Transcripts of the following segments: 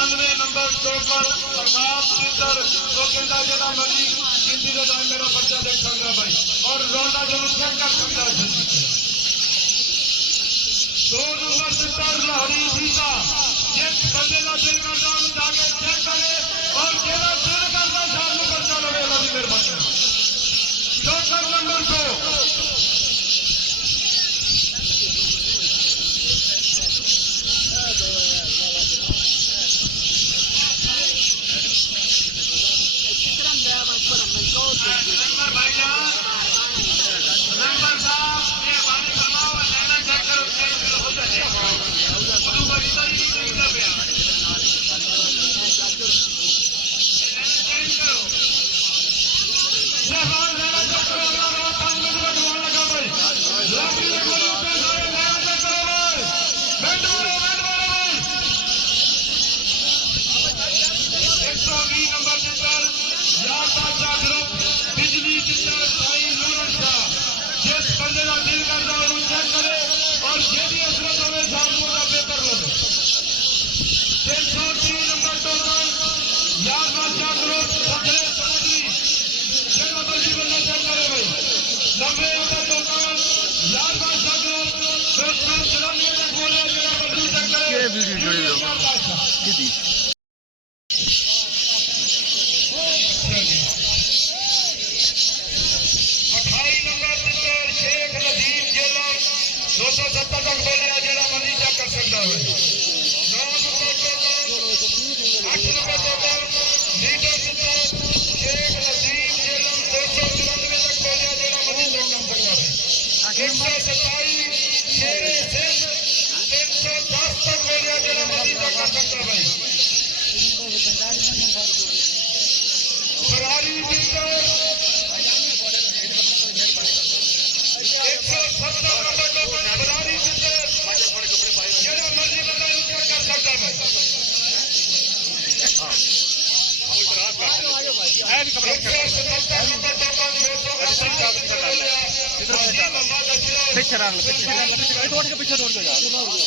95 number token Pratap चित्र वो कहता जना मर्जी गिनती का टाइम मेरा बच्चा देख सकता भाई और रोंडा जरूर चेक कर सकता है। 2 नंबर चित्र लहरी जी का जिस बंदे का दिल करता है जाके चेक करे और जेला दिल करता सामने बच्चा लगेगा भी मेहरबानी। टोकन नंबर 2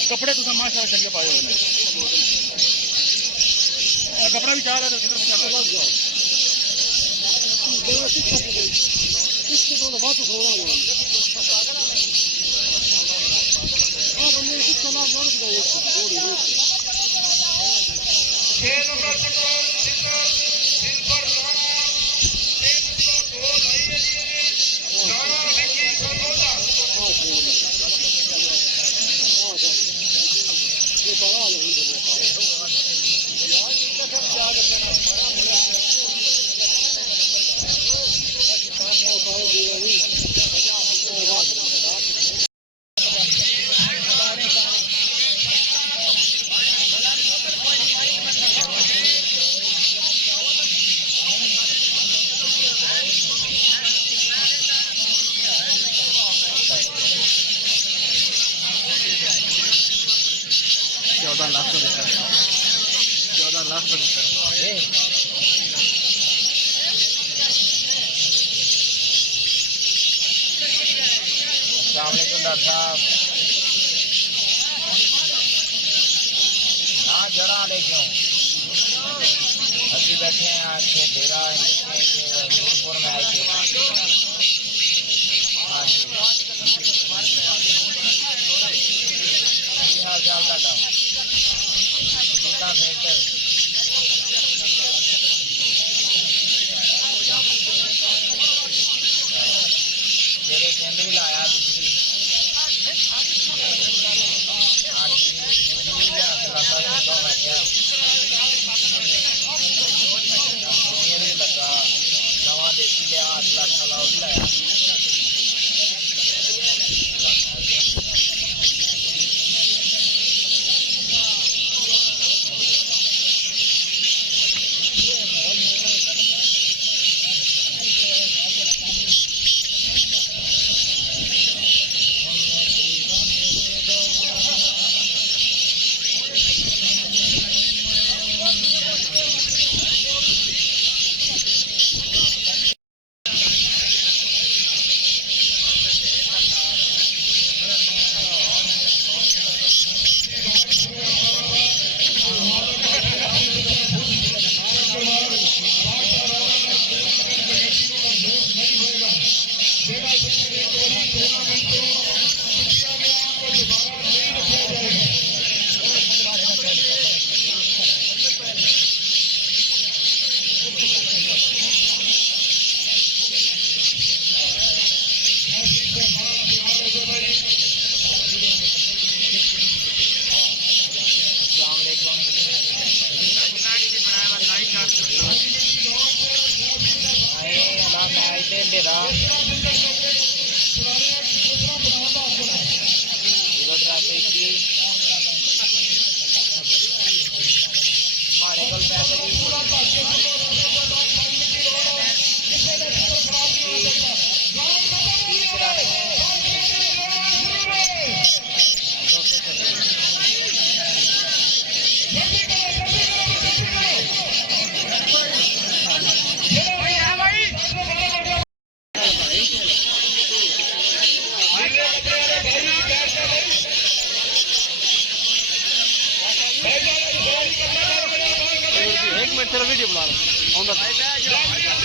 कपड़े तो माशा चंगे पाए हुए कपड़ा भी चाह रहा था बैठे हैं आज के डेरा नूरपुर में आए थे। हाँ जी हाल चाल का सेंटर तेरे केंद्र भी लाया बिजली। हाँ जी बिजली मैं क्या नवा देसी लिया 8 लाख एक मिनट तेरा वीडियो बना लो ऑन द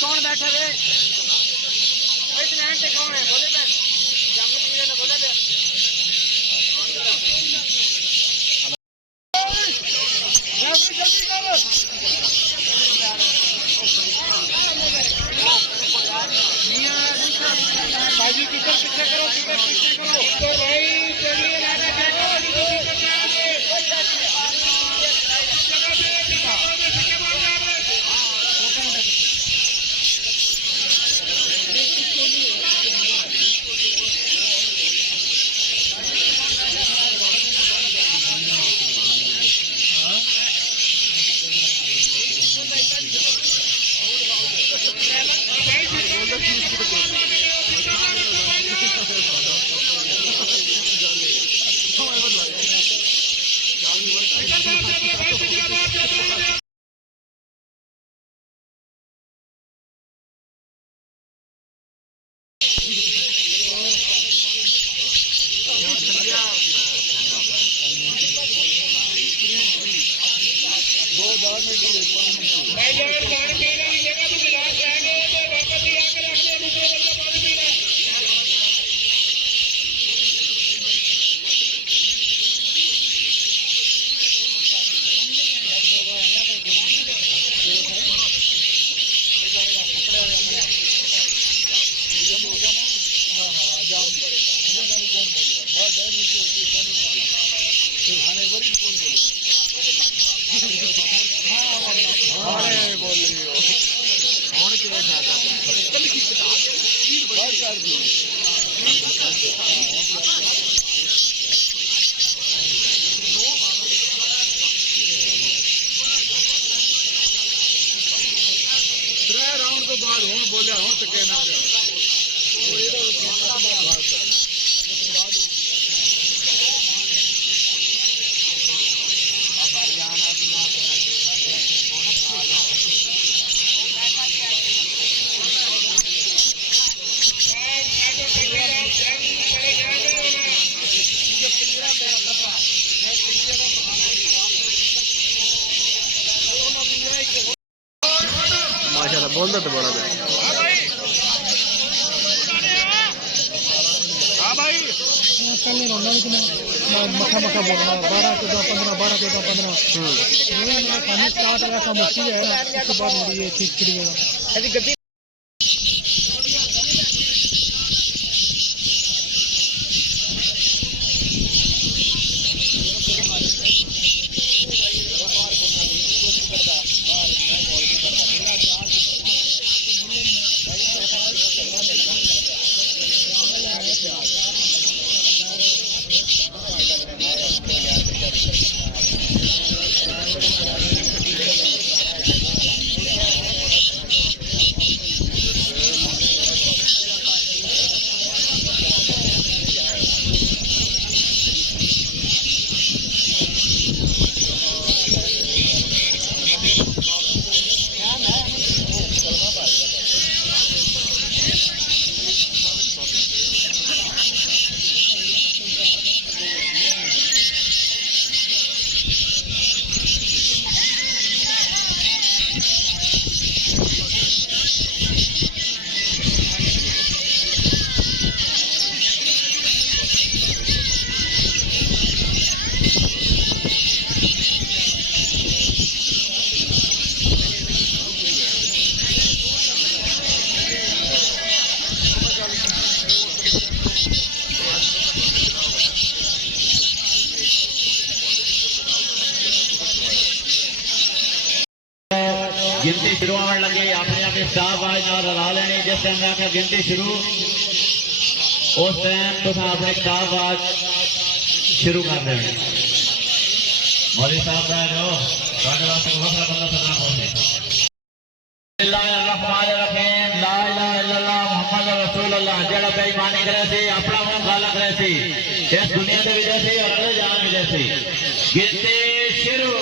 कौन बैठा है इस लैंड पे कौन है बोले मैं जामू जी ने बोले बे जल्दी करो बाजी की तरफ पीछे करो तो भाई चलिए लाना माशाल्लाह बोल दो तो बड़ा दे हां भाई कल रोना मखा मखा बोलना 12 14 15 12 14 15 ये पानी स्टार्ट हुआ का मुश्किल है उसके बाद मेरी ये ठीक करी होगा अभी गद्दी शुरू आने लगे अपने आप स्टाफ आवाज ना रला लेनी जिस टाइम मैं आख्या गिनती शुरू उस टाइम तुम अपने स्टाफ आवाज शुरू कर देनी मौलवी साहब का जो साढ़े वास्ते वखरा बंदा सदा होने बिस्मिल्लाहिर्रहमानिर्रहीम ला इलाहा इल्लल्लाह मुहम्मद रसूलुल्लाह जेड़ा बेईमानी करे सी अपना मुंह काला करे सी इस दुनिया दे विच सी और अगले जान विच सी गिनती शुरू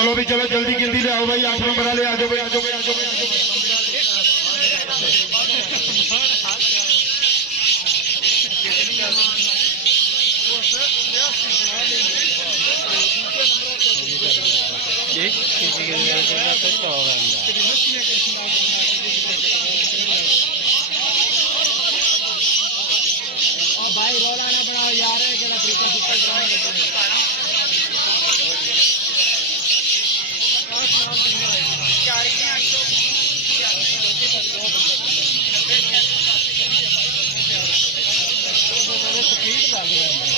चलो भी चलो जल्दी गिनती ले आओ भाई 8 नंबर वाले आ जाओ भाई आ जाओ भाई आ जाओ भाई रोला ना बनाओ यार है केड़ा तरीका सुपर ग्राउंड स्पीड लग रहा है